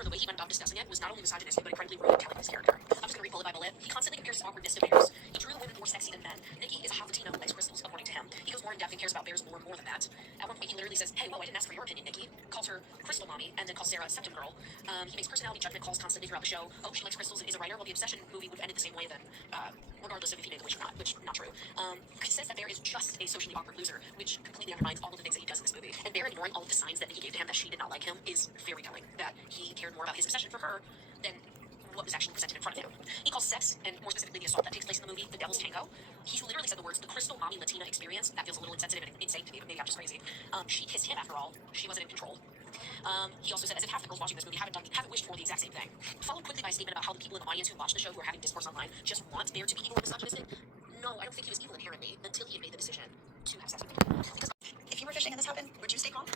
However, the way he went about discussing it was not only misogynistic, but incredibly rude and telling his character. I'm just going to read bullet by bullet. He constantly compares his awkwardness to bears. He drew women more sexy than men. Nikki is a hot Latina who likes crystals, according to him. He goes more in depth and cares about bears more than that. At one point, he literally says, "Hey, whoa, I didn't ask for your opinion, Nikki." Calls her crystal mommy, and then calls Sarah a septum girl. He makes personality judgment calls constantly throughout the show. Oh, she likes crystals and is a writer. Well, the Obsession movie would have ended the same way then, regardless of if he made the wish or not, which not true. He says that Bear is just a socially awkward loser, which completely undermines all of the things that he does in this movie. And Bear ignoring all of the signs that Nikki gave to him that she did not like him is very telling. That he cared more about his obsession for her than what was actually presented in front of him. He calls sex, and more specifically the assault that takes place in the movie, the devil's tango. He literally said the words, "The crystal mommy Latina experience." That feels a little insensitive and insane to me, but maybe I'm just crazy. She kissed him after all. She wasn't in control. He also said, as if half the girls watching this movie haven't wished for the exact same thing. Followed quickly by a statement about how the people in the audience who watch the show, who are having discourse online, just want Bear to be evil or misogynistic. No, I don't think he was evil inherently until he had made the decision to have sex with me. Because if you were fishing and this happened, would you stay calm?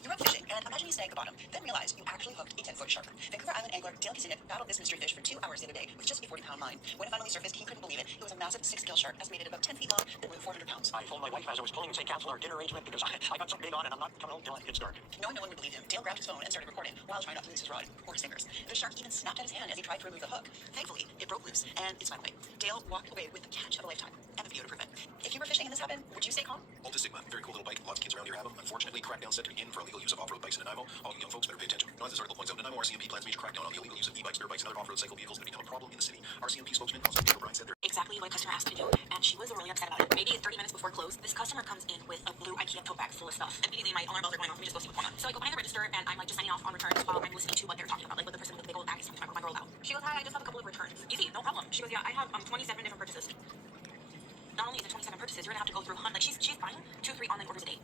You went fishing, and imagine you stay at the bottom, then realize you actually hooked a 10-foot shark. Vancouver Island angler Dale battled this mystery fish for 2 hours the other day with just a 40-pound line. When it finally surfaced, he couldn't believe it. It was a massive 6-gill shark, estimated about 10 feet long, that weighed 400 pounds. I told my wife as I was pulling and saying cancel our dinner arrangement because I got something big on and I'm not coming home till it gets dark. Knowing no one would believe him, Dale grabbed his phone and started recording while trying not to lose his rod or his fingers. The shark even snapped at his hand as he tried to remove the hook. Thankfully, it broke loose, and it's swam away. Dale walked away with the catch of a lifetime and the video to prove it. If you were fishing and this happened, would you stay calm? Alta Sigma, very cool little bike. Lots of kids around here have them. Unfortunately, crackdown set to begin for illegal use of off-road bikes in Nanaimo. All you young folks better pay attention. Now, as this article points out, Nanaimo RCMP plans major crackdown on the illegal use of e-bikes, dirt bikes, and other off-road cycle vehicles that become a problem in the city. RCMP spokesman Constable O'Brien said exactly what a customer asked me to do, and she was really upset about it. Maybe 30 minutes before close, this customer comes in with a blue IKEA tote bag full of stuff. Immediately, my alarm bells are going off. Let me just go see what's going on. So I go behind the register, and I'm like just signing off on returns while I'm listening to what they're talking about, like what the person with the big old bag is talking about. My girl out. She goes, "Hi, I just have a couple of returns." Easy, no problem. She goes, "Yeah, I have 27 different purchases." Not only is it 27 purchases, you're gonna have to go through like she's buying 2-3 online orders a day.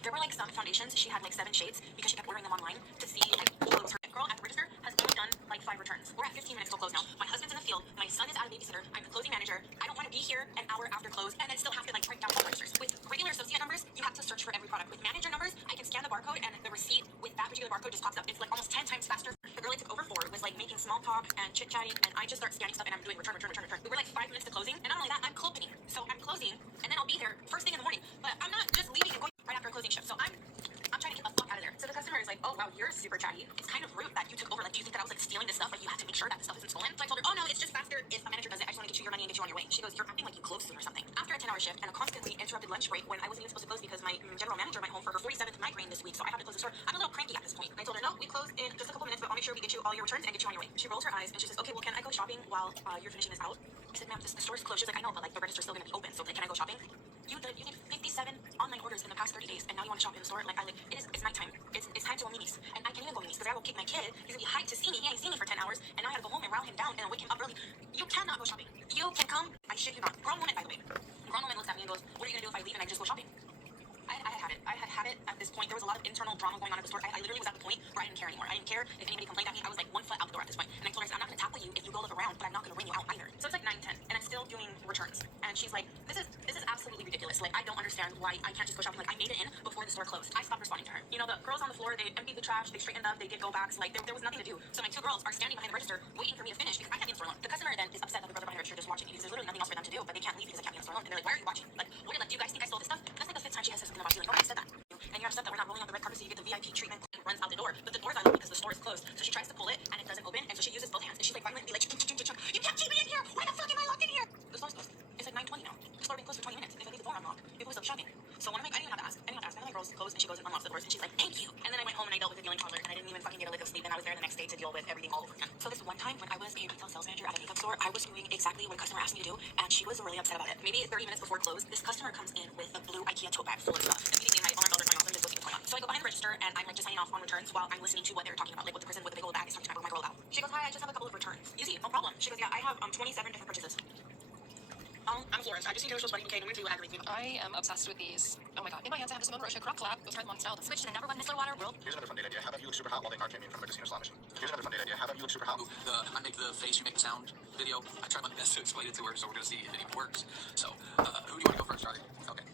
There were like some foundations. She had like 7 shades because she kept ordering them online to see like what was her. Girl at the register has only done like 5 returns. We're at 15 minutes till close now. My husband's in the field. My son is out of babysitter. I'm the closing manager. I don't want to be here an hour after close and then still have to like break down all the registers. With regular associate numbers, you have to search for every product. With manager numbers, I can scan the barcode and the receipt with that particular barcode just pops up. It's like almost 10 times faster. The girl I took over for was like making small talk and chit-chatting, and I just start scanning stuff and I'm doing return. We were like 5 minutes to closing, and not only that, I'm closing. So I'm closing, and then I'll be there first thing in the morning. But I'm not just leaving and going right after a closing shift. So I'm trying to get the fuck out of there. So the customer is like, "Oh wow, you're super chatty. It's kind of rude that you took over. Like, do you think that I was like stealing this stuff? Like, you have to make sure that the stuff isn't stolen?" So I told her, "Oh no, it's just faster if a manager does it. I just want to get you your money and get you on your way." She goes, "You're acting like you closed soon or something." After a 10-hour shift and a constantly interrupted lunch break when I wasn't even supposed to close because my general manager went home for her 47th migraine this week, so I had to close the store. I'm a little cranky at this point. I told her, "No, we close in just a couple minutes, but I'll make sure we get you all your returns and get you on your way." She rolls her eyes and she says, "Okay, well, can I go shopping while you're finishing this out?" I said, "Ma'am, the store's closed." She's like, "I know, but like the register's still gonna be open, so like, can I go shopping?" You did 57 online orders in the past 30 days, and now you want to shop in the store? Like, it's nighttime. It's time to go Mimi's, and I can't even go Mimi's because I will kick my kid. He's gonna be hyped to see me. He ain't seen me for 10 hours, and now I gotta go home and rile him down and wake him up early. You cannot go shopping. You can come. I shit you not. Grown woman, by the way. Grown woman looks at me and goes, "What are you gonna do if I leave and I just go shopping?" I had had it at this point. There was a lot of internal drama going on at the store. I literally was at the point where I didn't care anymore. I didn't care if anybody complained at me. I was like 1 foot out the door at this point. And I told her, "I'm not going to tackle you if you go look around, but I'm not going to ring you out either." So it's like 9:10, and I'm still doing returns. And she's like, this is absolutely ridiculous. Like, I don't understand why I can't just go shopping. Like, I made it in before the store closed. I stopped responding to her. You know, the girls on the floor, they emptied the trash, they straightened up, they did go backs. Like, there was nothing to do. So my 2 girls are standing behind the register waiting for me to finish because I can't be in the store alone. The customer then is upset that the brother behind the register just watching me because there's literally nothing else for them to do, but they can't leave because I can't be in the store alone. And they're like, "Why are you watching? Like, do you guys think I stole this stuff?" That's like the 5th time she has said something about you. Like, "Oh, I said that." And you're upset that we're not rolling out the red carpet so you get the VIP treatment, and runs out the door. But the door's not open because the store is closed. So she tries to pull it and it doesn't open, and so she uses both hands and she's like violently like, "You can't keep me in here! Why the fuck am I locked in here?" The store's closed. It's like 9:20 now. The store been closed for 20 minutes. If I leave the door unlocked, people are still shopping. So I didn't even have to ask. One of my girls goes and she goes and unlocks the doors and she's like, "Thank you." And then I went home and I dealt with a dealing toddler and I didn't even fucking get a lick of sleep, and I was there the next day to deal with everything all over again. So this one time when I was a retail sales manager at a makeup store, I was doing exactly what a customer asked me to do, and she was really upset about it. Maybe 30 minutes before close, this customer comes in with a blue IKEA tote bag full of stuff. Immediately my alarm bells are going off and just go see what's going on. So I go behind the register and I'm like just signing off on returns while I'm listening to what they're talking about, like what the person with the big old bag is talking about my girl about. She goes, "Hi, I just have a couple of returns." Easy, no problem. She goes, "Yeah, I have 27 different purchases." I'm a florist. I just need to show somebody, okay, and we're going to aggravate me. I am obsessed with these. Oh my god. In my hands I have this Rosy crop collab. Those are the style. Switch to the #1 Micellar Water world. Here's another fun date idea. How about you look super hot while they card me in front of a casino slot machine? Here's another fun date idea. How about you look super hot? I make the face, you make the sound video. I try my best to explain it to her, so we're gonna see if it even works. So, who do you want to go first, Charlie? Okay.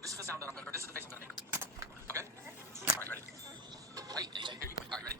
This is the sound that I'm gonna, or this is the face I'm gonna make. Okay? Alright, ready? Wait, AJ, here you go. Alright, ready?